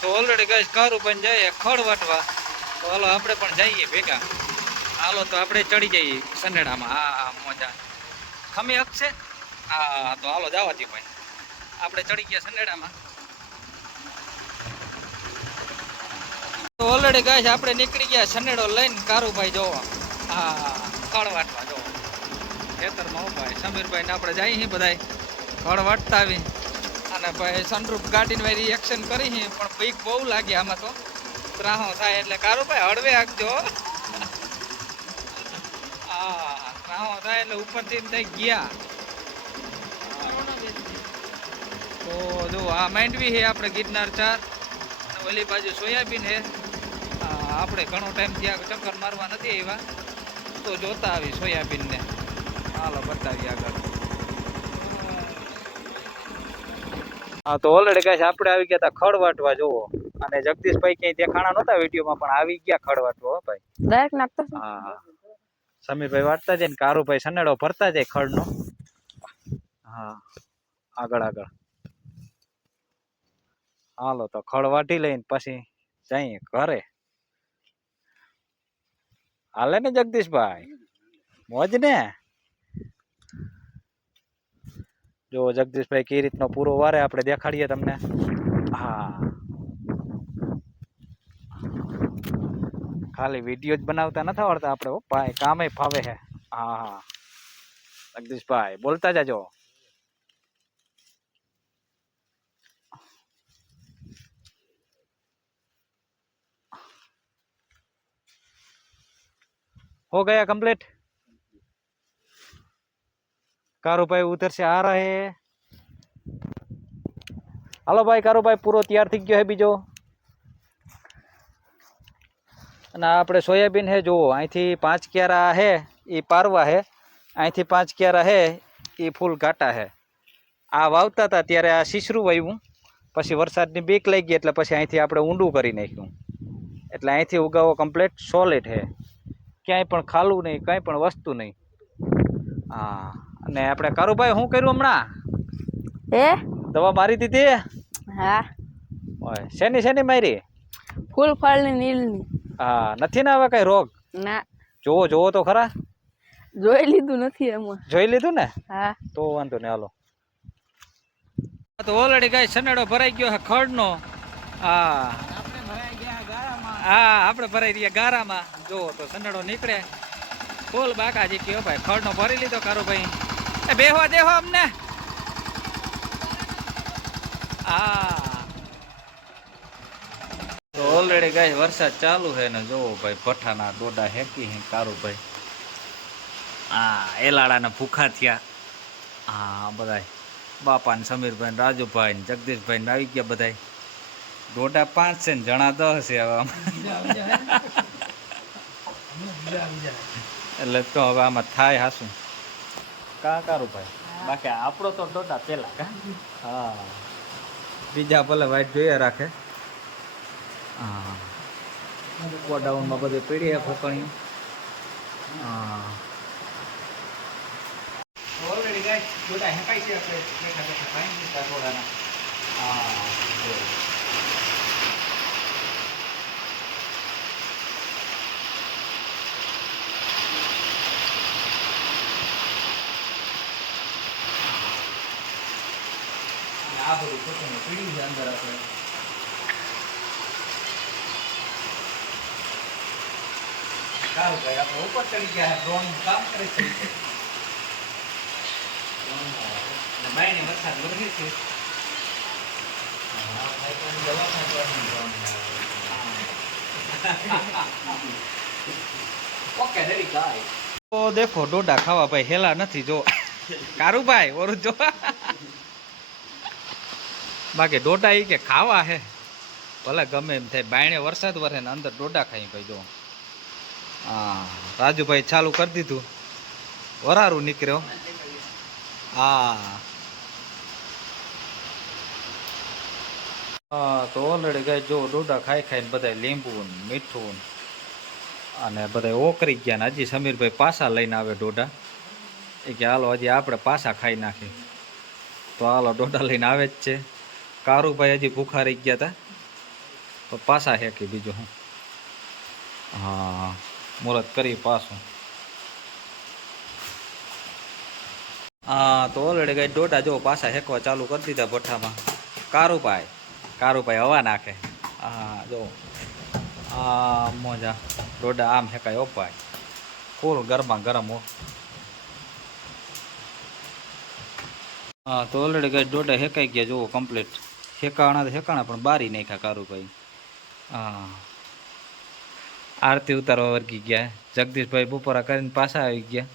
તો already guys કારું પણ જઈએ ખડ વાટવા. તો હાલો આપણે પણ જઈએ ભેગા. હાલો તો આપણે ચડી જઈએ સનેડામાં. હા મજા ખમી હકશે. હા તો હાલો જવાથી ભાઈ આપણે ચડી ગયા સનેડામાં. તો ઓલરેડી ગાઈસ આપણે નીકળી ગયા સનેડો લઈને કારુભાઈ જોવા. હા ખડ વાટવા જોવા ખેતરમાં ઉભા સમીરભાઈ ને આપણે જઈએ બધા ખડ વાટતા આવી. અને ભાઈ સનરૂફ ગાડીને ભાઈ રિએક્શન કરી પણ બીક બહુ લાગે આમાં તો ત્રાહો થાય એટલે કારુભાઈ હળવે આગજો. હા ત્રાહો થાય એટલે ઉપરથી થઈ ગયા. તો જો આ માંડવી છે આપણે ગિરનાર 4 અને ઓલી બાજુ સોયાબીન છે. આપણે ઘણો ટાઈમ ત્યાં ચક્કર મારવા નથી આવ્યા તો જોતા આવી સોયાબીન ને. હાલો બતાવી આગળ. હા તો ઓલરેડી ગાઈસ આપણે આવી ગયા હતા ખડ વાટવા જોવો. અને જગદીશભાઈ ક્યાંય દેખાણા નહોતા વિડીયોમાં પણ આવી ગયા ખડ વાટવા. હો ભાઈ ડાયરેક્ટ નાખતા. હા સમીરભાઈ વાટતા જાય ને કારુભાઈ સનેડો ભરતા જાય ખડનો. હા આગળ આગળ. હાલો તો ખડ વાટી લઈને પછી જઈએ ઘરે. હાલે ને જગદીશભાઈ મોજ ને. જો જગદીશભાઈ કઈ રીતનો પૂરો વારે આપણે દેખાડીએ તમને. હા ખાલી વિડીયો જ બનાવતા નથી આવડતા આપણે ભાઈ કામે ફાવે છે. હા હા જગદીશભાઈ બોલતા જાજો. हो गया कंप्लीट. कारू भाई उधर से आ रहे हैं. हेलो भाई कारू भाई पूरो तैयार થઈ ગયો है બીજો. અને આપણે સોયાબીન હે જો અહીંથી 5 ક્યારા હે એ પારવા હે. અહીંથી 5 ક્યારા હે એ ફૂલ ઘાટા હે. આ વાવતા હતા ત્યારે આ શીશરું વાવ્યું પછી વરસાદની બીક લઈ ગઈ એટલે પછી અહીંથી આપણે ઊંડું કરી નાખ્યું. એટલે અહીંથી ઉગાવો કમ્પ્લીટ સોલિડ હે. ક્યાંય પણ ખાલું નહીં કંઈ પણ વસ્તુ નહીં. હા અને આપણે કારુભાઈ શું કર્યું હમણાં? દવા મારી દીધી? હા. ઓય શેની શેની મારી? ફૂલ ફળની નીલની. હા નથી ને હવે કઈ રોગ? ના. જોવો જોવો તો ખરા. જોઈ લીધું નથી એમાં. જોઈ લીધું ને? હા. તો વાંધો ને હાલો. તો ઓલરેડી ગાય સનેડો ભરાઈ ગયો છે ખડનો. હા આપણે ભરાઈ ગયા ગારામાં. હા આપણે ભરાઈ રહ્યા ગારામાં. જો તો સનેડો નીકળે ફૂલ બાકાજી કયો ભાઈ ખડનો ભરી લીધો કારુભાઈ. એ બેહવા દેહો અમને. હા તો ઓલરેડી ગાય વરસાદ ચાલુ છે ને જોવો ભાઈ ભઠ્ઠાના ડોડા હેકી હે કારુભાઈ. હા એલાડાના ભૂખા થયા. હા બધાય બાપા ને સમીરભાઈ ને રાજુભાઈ ને જગદીશભાઈ ને આવી ગયા બધાય. ડોડા 5 છે ને જણા 10 છે હવે એટલે તો હવે આમાં થાય હાસું કા કારુભાઈ. બાકી આપણો તો ડોડા પેલા કા. હા બીજા ભલે વાઈટ જોઈએ રાખે. હા ગોડાઉનમાં બધે પડી ફોકણી. હા ઓલરેડી ગાઈસ ડોડા હેકાઈ છે આપણે બેઠા બેઠા પાણી પીતા ડોડાના. હા આ બધું પોતાનું પીડ્યું છે અંદર આપણે. સારું ભાઈ આપણે ઉપર ચડી ગયા ડ્રોન કામ કરે છે. બાઈને વરસાદ વધે છે. ઓકે રેડી ગાય. તો દેખો ડોડા ખાવા ભાઈ હેલા નથી જો કારુભાઈ ઓરું જો. બાકી ડોડા ઈ કે ખાવા હે ભલે ગમે એમ થાય. બાયણે વરસાદ વરે ને અંદર ડોડા ખાઈ ભાઈ જો. હા રાજુભાઈ ચાલુ કરી દીધું વરારું નીકળ્યો. હા હા તો ઓલરેડી ગાય જો ડોડા ખાઈ ખાઈને બધા લીંબુ ને મીઠું અને બધા ઓકરી ગયા ને હજી સમીરભાઈ પાછા લઈને આવે ડોડા. એ કે હાલો હજી આપણે પાછા ખાઈ નાખી. તો હાલો ડોડા લઈને આવે જ છે. કારુભાઈ હજી ભૂખા રહી ગયા હતા તો પાછા હેકી બીજું હું. હા મુહૂર્ત કરી પાછું. હા તો ઓલરેડી કઈ ડોડા જો પાછા હેકવા ચાલુ કરી દીધા ભઠ્ઠામાં. કારુભાઈ હવા નાખે. હા જો આ મોજા ડોડા આમ હેકાય ઓપાય ફૂલ ગરમા ગરમ હો. હા તો ઓલરેડી કઈ ડોડા હેકાઈ ગયા જુઓ કમ્પ્લીટ. હેકાણા પણ બારી નાખ્યા કારુભાઈ. હા આરતી ઉતારવા વર્ગી ગયા. જગદીશભાઈ બપોરા કરીને પાછા આવી ગયા.